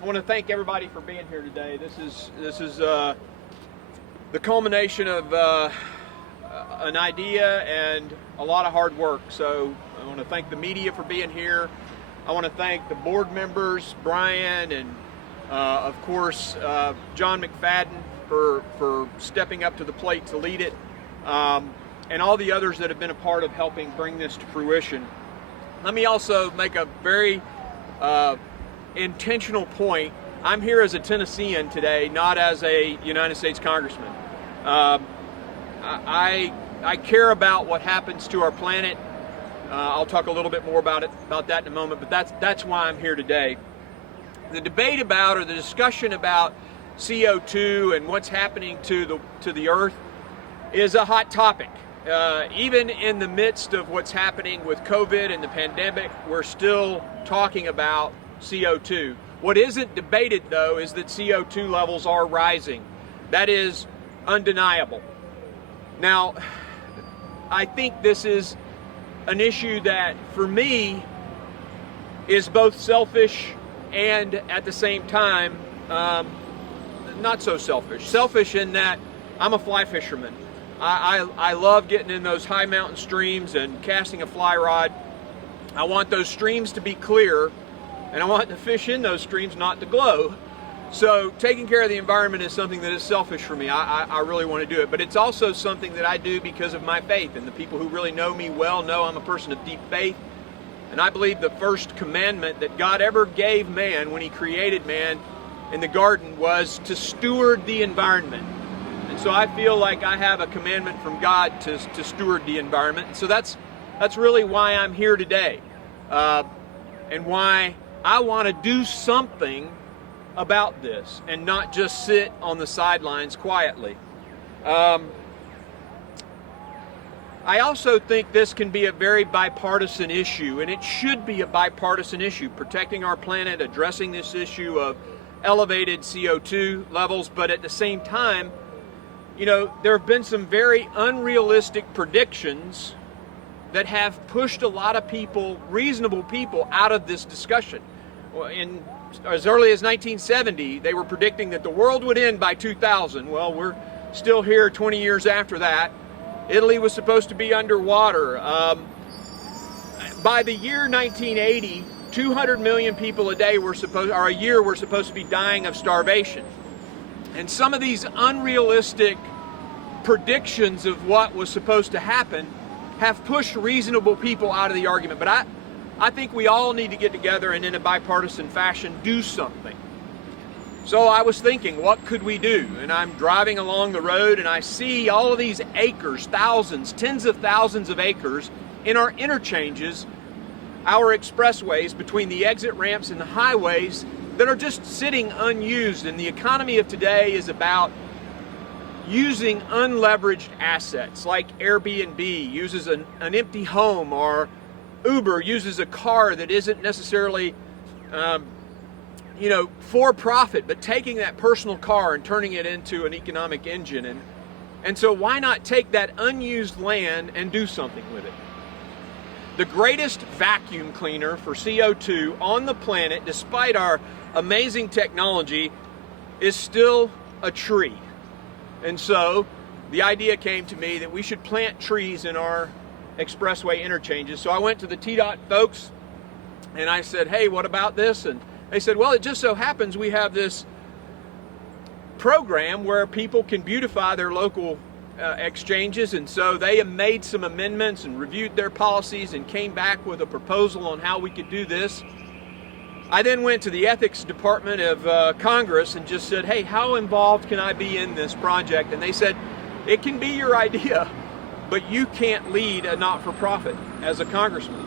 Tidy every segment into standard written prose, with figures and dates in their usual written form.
I want to thank everybody for being here today. This is the culmination of an idea and a lot of hard work. So I want to thank the media for being here. I want to thank the board members, Brian, and of course John McFadden for stepping up to the plate to lead it, and all the others that have been a part of helping bring this to fruition. Let me also make a very intentional point. I'm here as a Tennessean today, not as a United States Congressman. I care about what happens to our planet. I'll talk a little bit more about that in a moment, but that's why I'm here today. The debate about, or the discussion about CO2 and what's happening to the Earth is a hot topic. Even in the midst of what's happening with COVID and the pandemic, we're still talking about CO2. What isn't debated, though, is that CO2 levels are rising. That is undeniable. Now, I think this is an issue that, for me, is both selfish and at the same time not so selfish. Selfish in that I'm a fly fisherman. I love getting in those high mountain streams and casting a fly rod. I want those streams to be clear, and I want the fish in those streams not to glow. So taking care of the environment is something that is selfish for me. I really want to do it. But it's also something that I do because of my faith. And the people who really know me well know I'm a person of deep faith. And I believe the first commandment that God ever gave man when he created man in the garden was to steward the environment. And so I feel like I have a commandment from God to steward the environment. And so that's really why I'm here today. And why I want to do something about this and not just sit on the sidelines quietly. I also think this can be a very bipartisan issue, and it should be a bipartisan issue, protecting our planet, addressing this issue of elevated CO2 levels. But at the same time, you know, there have been some very unrealistic predictions that have pushed a lot of people, reasonable people, out of this discussion. In as early as 1970, they were predicting that the world would end by 2000. Well, we're still here 20 years after that. Italy was supposed to be underwater. By the year 1980, 200 million people a year were supposed to be dying of starvation. And some of these unrealistic predictions of what was supposed to happen have pushed reasonable people out of the argument. But I think we all need to get together and in a bipartisan fashion do something. So I was thinking, what could we do? And I'm driving along the road and I see all of these acres, thousands, tens of thousands of acres in our interchanges, our expressways between the exit ramps and the highways that are just sitting unused. And the economy of today is about using unleveraged assets, like Airbnb uses an empty home, or Uber uses a car that isn't necessarily for profit, but taking that personal car and turning it into an economic engine. And so why not take that unused land and do something with it? The greatest vacuum cleaner for CO2 on the planet, despite our amazing technology, is still a tree. And so the idea came to me that we should plant trees in our expressway interchanges. So I went to the TDOT folks and I said, hey, what about this? And they said, well, it just so happens we have this program where people can beautify their local exchanges. And so they made some amendments and reviewed their policies and came back with a proposal on how we could do this. I then went to the ethics department of Congress and just said, hey, how involved can I be in this project? And they said, it can be your idea, but you can't lead a not-for-profit as a congressman.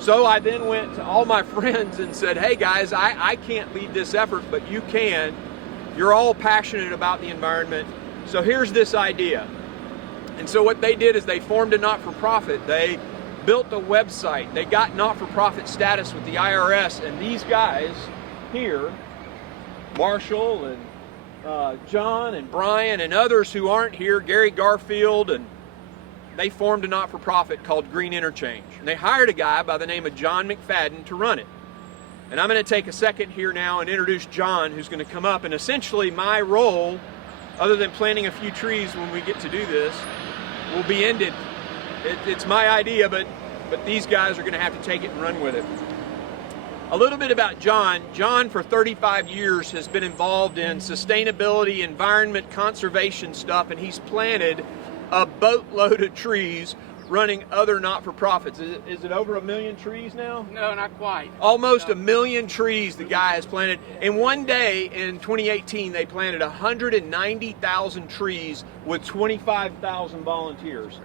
So I then went to all my friends and said, hey guys, I can't lead this effort, but you can. You're all passionate about the environment. So here's this idea. And so what they did is they formed a not-for-profit. They built a website. They got not-for-profit status with the IRS. And these guys here, Marshall and John and Brian and others who aren't here, Gary Garfield, and they formed a not-for-profit called Green Interchange. And they hired a guy by the name of John McFadden to run it. And I'm going to take a second here now and introduce John, who's going to come up. And essentially my role, other than planting a few trees when we get to do this, will be ended. It's my idea, but these guys are going to have to take it and run with it. A little bit about John. John, for 35 years, has been involved in sustainability, environment, conservation stuff, and he's planted a boatload of trees running other not-for-profits. Is it over 1 million trees now? No, not quite. Almost 1 million trees the guy has planted. And one day in 2018, they planted 190,000 trees with 25,000 volunteers.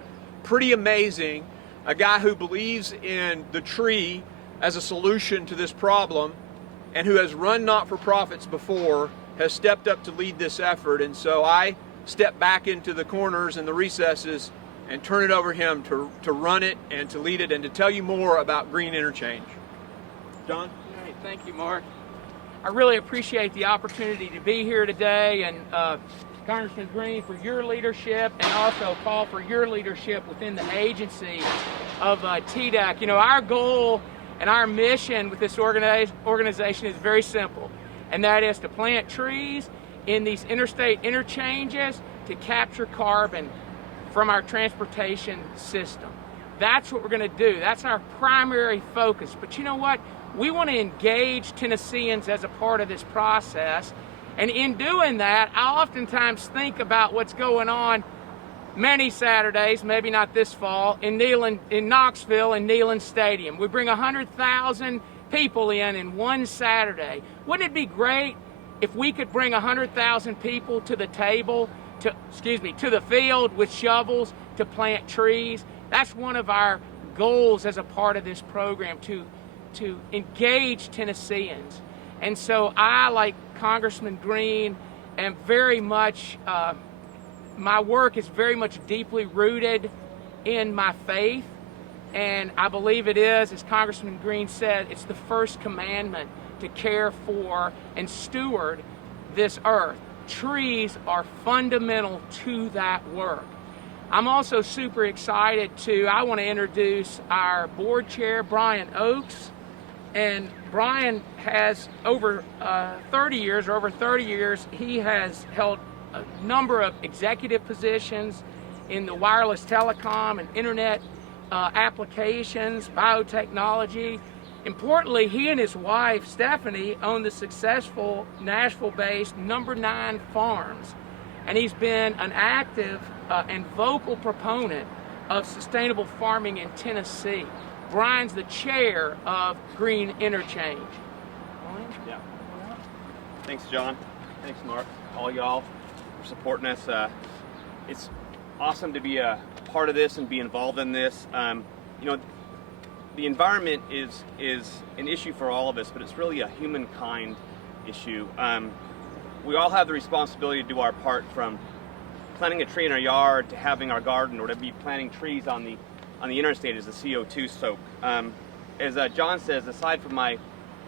Pretty amazing. A guy who believes in the tree as a solution to this problem, and who has run not-for-profits before, has stepped up to lead this effort. And so I step back into the corners and the recesses and turn it over to him to run it and to lead it and to tell you more about Green Interchange. John? All right, thank you, Mark. I really appreciate the opportunity to be here today, and Congressman Green, for your leadership, and also call for your leadership within the agency of TDEC. You know, our goal and our mission with this organization is very simple, and that is to plant trees in these interstate interchanges to capture carbon from our transportation system. That's what we're going to do. That's our primary focus. But you know what? We want to engage Tennesseans as a part of this process. And in doing that, I oftentimes think about what's going on many Saturdays, maybe not this fall, in Knoxville and Neyland Stadium. We bring 100,000 people in one Saturday. Wouldn't it be great if we could bring 100,000 people to the table, to the field with shovels to plant trees? That's one of our goals as a part of this program, to engage Tennesseans. And so I, like Congressman Green, am very much, my work is very much deeply rooted in my faith. And I believe it is, as Congressman Green said, it's the first commandment to care for and steward this earth. Trees are fundamental to that work. I'm also super excited I want to introduce our board chair, Brian Oakes. And Brian has over 30 years, he has held a number of executive positions in the wireless telecom and internet applications, biotechnology. Importantly, he and his wife, Stephanie, own the successful Nashville-based Number 9 Farms. And he's been an active and vocal proponent of sustainable farming in Tennessee. Brian's the chair of Green Interchange. Brian? Yeah. Thanks, John. Thanks, Mark. All y'all for supporting us. It's awesome to be a part of this and be involved in this. You know, the environment is an issue for all of us, but it's really a humankind issue. We all have the responsibility to do our part, from planting a tree in our yard to having our garden, or to be planting trees on the interstate as a CO2 soak. As John says, aside from my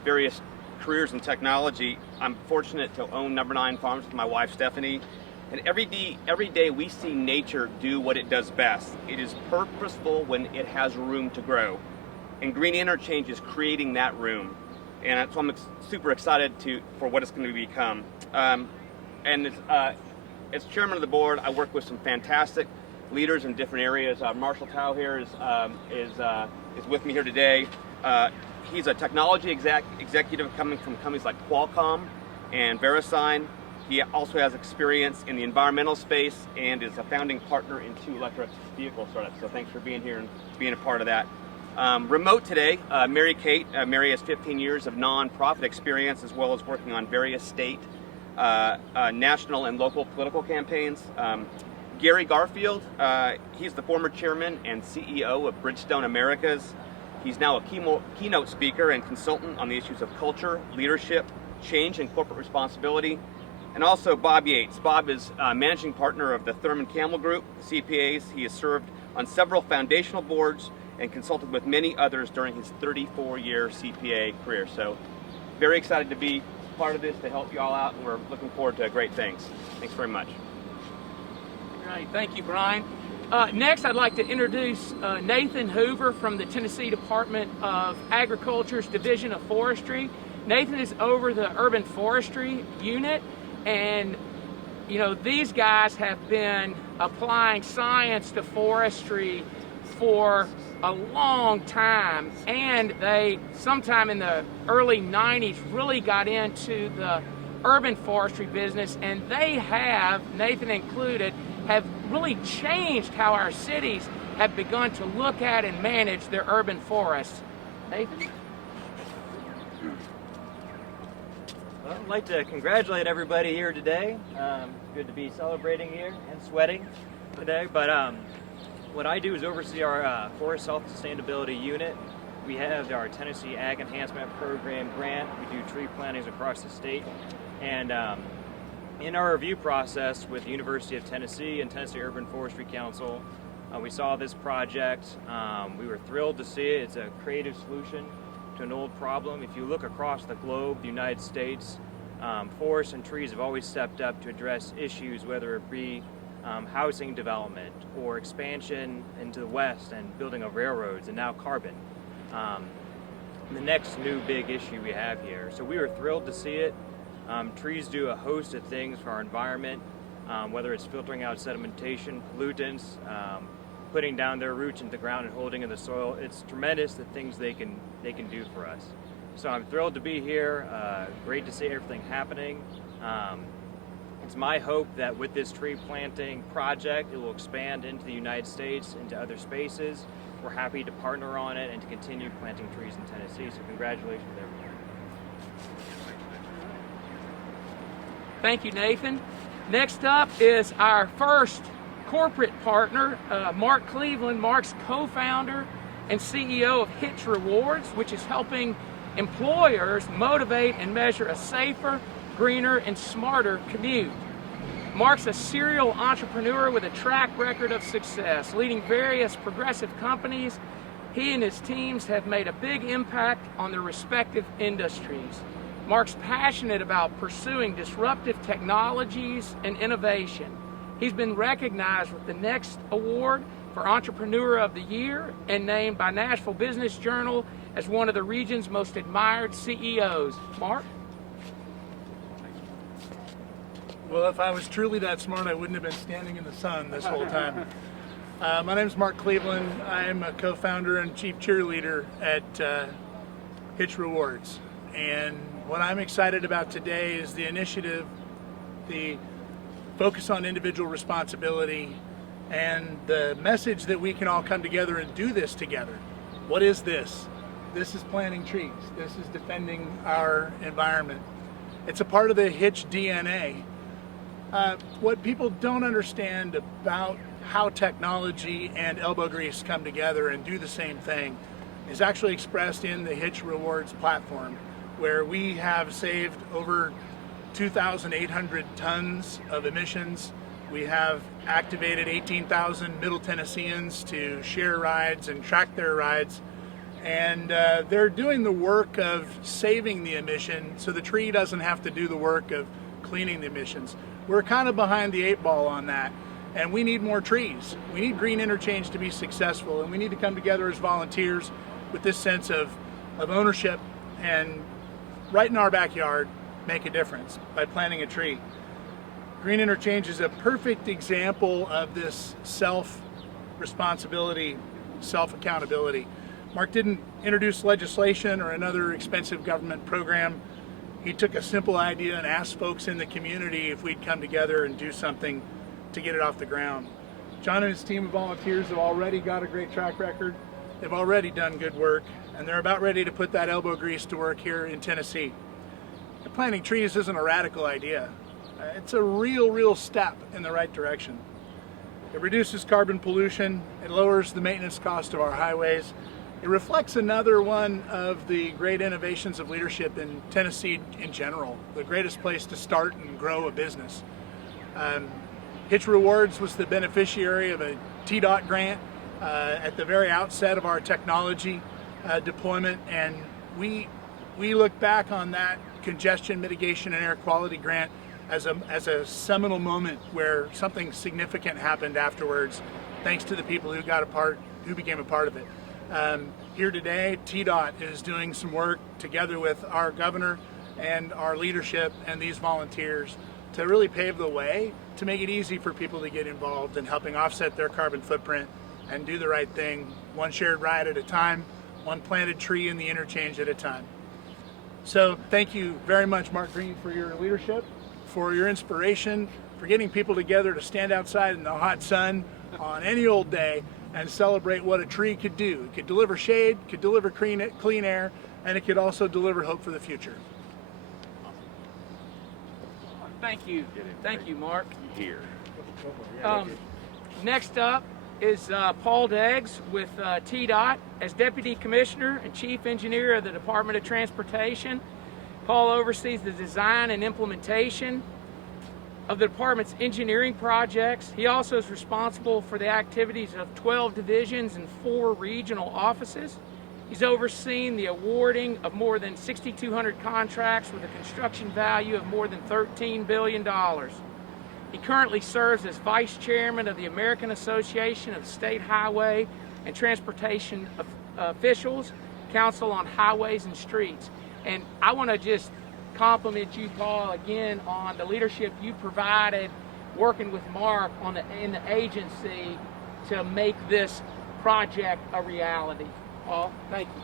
various careers in technology, I'm fortunate to own Number 9 Farms with my wife Stephanie. And every day we see nature do what it does best. It is purposeful when it has room to grow. And Green Interchange is creating that room. And so I'm super excited for what it's going to become. And as chairman of the board, I work with some fantastic leaders in different areas. Marshall Tao here is with me here today. He's a technology executive coming from companies like Qualcomm and VeriSign. He also has experience in the environmental space and is a founding partner in 2 electric vehicle startups. So thanks for being here and being a part of that. Remote today, Mary Kate. Mary has 15 years of nonprofit experience, as well as working on various state, national, and local political campaigns. Gary Garfield, he's the former chairman and CEO of Bridgestone Americas. He's now a keynote speaker and consultant on the issues of culture, leadership, change, and corporate responsibility. And also Bob Yates. Bob is managing partner of the Thurman Campbell Group, CPAs. He has served on several foundational boards and consulted with many others during his 34-year CPA career. So very excited to be part of this, to help you all out, and we're looking forward to great things. Thanks very much. Great, thank you, Brian. Next, I'd like to introduce Nathan Hoover from the Tennessee Department of Agriculture's Division of Forestry. Nathan is over the urban forestry unit, and these guys have been applying science to forestry for a long time, and they sometime in the early 90s really got into the urban forestry business, and they have, Nathan included, have really changed how our cities have begun to look at and manage their urban forests. Nathan? Well, I'd like to congratulate everybody here today. Good to be celebrating here and sweating today. But what I do is oversee our Forest Health Sustainability Unit. We have our Tennessee Ag Enhancement Program grant. We do tree plantings across the state. And in our review process with the University of Tennessee and Tennessee Urban Forestry Council, we saw this project. We were thrilled to see it. It's a creative solution to an old problem. If you look across the globe, the United States, forests and trees have always stepped up to address issues, whether it be housing development or expansion into the west and building of railroads, and now carbon. The next new big issue we have here. So we were thrilled to see it. Trees do a host of things for our environment, whether it's filtering out sedimentation, pollutants, putting down their roots into the ground and holding in the soil. It's tremendous the things they can do for us. So I'm thrilled to be here. Great to see everything happening. It's my hope that with this tree planting project, it will expand into the United States, into other spaces. We're happy to partner on it and to continue planting trees in Tennessee. So congratulations, everyone. Thank you, Nathan. Next up is our first corporate partner, Mark Cleveland. Mark's co-founder and CEO of Hytch Rewards, which is helping employers motivate and measure a safer, greener, and smarter commute. Mark's a serial entrepreneur with a track record of success, leading various progressive companies. He and his teams have made a big impact on their respective industries. Mark's passionate about pursuing disruptive technologies and innovation. He's been recognized with the Next Award for Entrepreneur of the Year and named by Nashville Business Journal as one of the region's most admired CEOs. Mark? Well, if I was truly that smart, I wouldn't have been standing in the sun this whole time. My name is Mark Cleveland. I'm a co-founder and chief cheerleader at Hytch Rewards. And what I'm excited about today is the initiative, the focus on individual responsibility, and the message that we can all come together and do this together. What is this? This is planting trees. This is defending our environment. It's a part of the Hytch DNA. What people don't understand about how technology and elbow grease come together and do the same thing is actually expressed in the Hytch Rewards platform, where we have saved over 2,800 tons of emissions. We have activated 18,000 Middle Tennesseans to share rides and track their rides. And they're doing the work of saving the emission so the tree doesn't have to do the work of cleaning the emissions. We're kind of behind the 8 ball on that, and we need more trees. We need Green Interchange to be successful, and we need to come together as volunteers with this sense of ownership and right in our backyard make a difference by planting a tree. Green Interchange is a perfect example of this self-responsibility, self-accountability. Mark didn't introduce legislation or another expensive government program. He took a simple idea and asked folks in the community if we'd come together and do something to get it off the ground. John and his team of volunteers have already got a great track record. They've already done good work, and they're about ready to put that elbow grease to work here in Tennessee. Planting trees isn't a radical idea. It's a real step in the right direction. It reduces carbon pollution. It lowers the maintenance cost of our highways. It reflects another one of the great innovations of leadership in Tennessee in general, the greatest place to start and grow a business. Hytch Rewards was the beneficiary of a TDOT grant at the very outset of our technology deployment, and we look back on that congestion mitigation and air quality grant as a seminal moment where something significant happened afterwards, thanks to the people who became a part of it. here today, TDOT is doing some work together with our governor and our leadership and these volunteers to really pave the way to make it easy for people to get involved in helping offset their carbon footprint and do the right thing, one shared ride at a time, one planted tree in the interchange at a time. So thank you very much, Mark Green, for your leadership, for your inspiration, for getting people together to stand outside in the hot sun on any old day and celebrate what a tree could do. It could deliver shade, could deliver clean air, and it could also deliver hope for the future. Thank you. Thank you, Mark. Here. Next up is Paul Deggs with TDOT as Deputy Commissioner and Chief Engineer of the Department of Transportation. Paul oversees the design and implementation of the department's engineering projects. He also is responsible for the activities of 12 divisions and 4 regional offices. He's overseen the awarding of more than 6,200 contracts with a construction value of more than $13 billion. He currently serves as Vice Chairman of the American Association of State Highway and Transportation Officials, Council on Highways and Streets. And I want to just compliment you, Paul, again on the leadership you provided working with Mark in the agency to make this project a reality. Paul, thank you.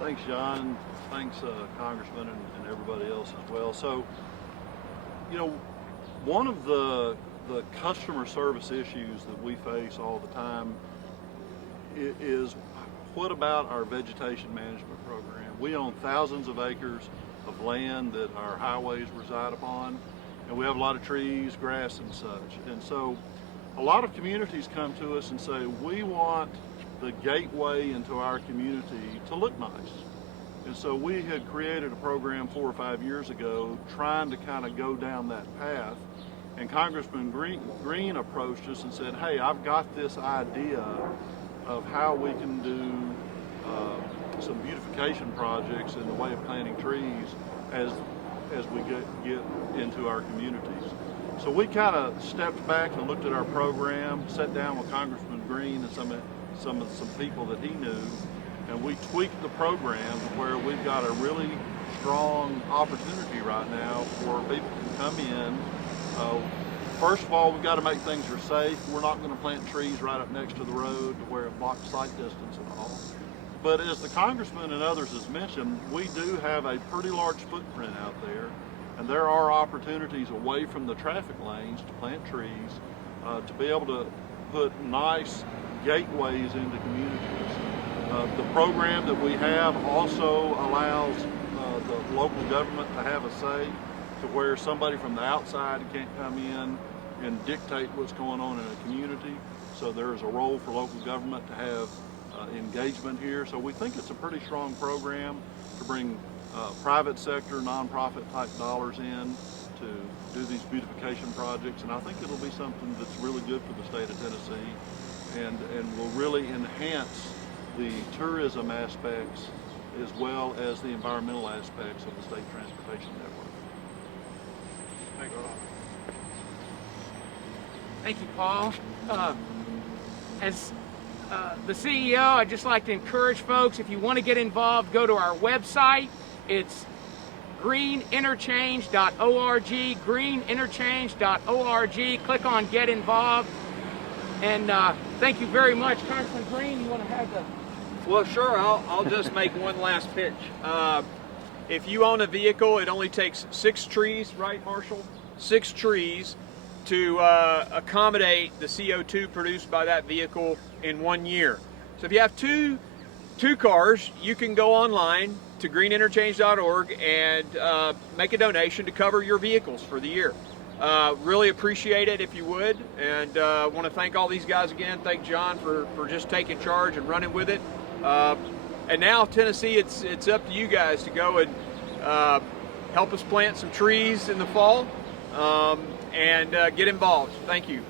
Thanks, John. Thanks, Congressman, and everybody else as well. So, you know, one of the customer service issues that we face all the time is what about our vegetation management program? We own thousands of acres of land that our highways reside upon, and we have a lot of trees, grass, and such. And so a lot of communities come to us and say, we want the gateway into our community to look nice. And so we had created a program 4 or 5 years ago trying to kind of go down that path. And Congressman Green approached us and said, hey, I've got this idea of how we can do some beautification projects in the way of planting trees as we get into our communities. So we kind of stepped back and looked at our program, sat down with Congressman Green and some people that he knew, and we tweaked the program to where we've got a really strong opportunity right now where people can come in. First of all, we've got to make things are safe. We're not going to plant trees right up next to the road to where it blocks sight distance and all. But as the Congressman and others has mentioned, we do have a pretty large footprint out there, and there are opportunities away from the traffic lanes to plant trees, to be able to put nice gateways into communities. The program that we have also allows the local government to have a say to where somebody from the outside can't come in and dictate what's going on in a community. So there's a role for local government to have engagement here. So we think it's a pretty strong program to bring private sector, nonprofit type dollars in to do these beautification projects. And I think it'll be something that's really good for the state of Tennessee and will really enhance the tourism aspects as well as the environmental aspects of the state transportation network. Thank you. Thank you, Paul. As the CEO, I'd just like to encourage folks, if you want to get involved, go to our website. It's greeninterchange.org, greeninterchange.org. Click on Get Involved. And thank you very much. Congressman Green, you want to have the... Well, sure. I'll just make one last pitch. If you own a vehicle, it only takes 6 trees, right, Marshall? 6 trees to accommodate the CO2 produced by that vehicle in 1 year. So if you have two cars, you can go online to greeninterchange.org and make a donation to cover your vehicles for the year. Really appreciate it if you would, and want to thank all these guys again. Thank John for just taking charge and running with it. And now Tennessee, it's up to you guys to go and help us plant some trees in the fall and get involved. Thank you.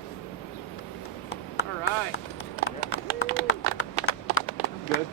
All right. Good.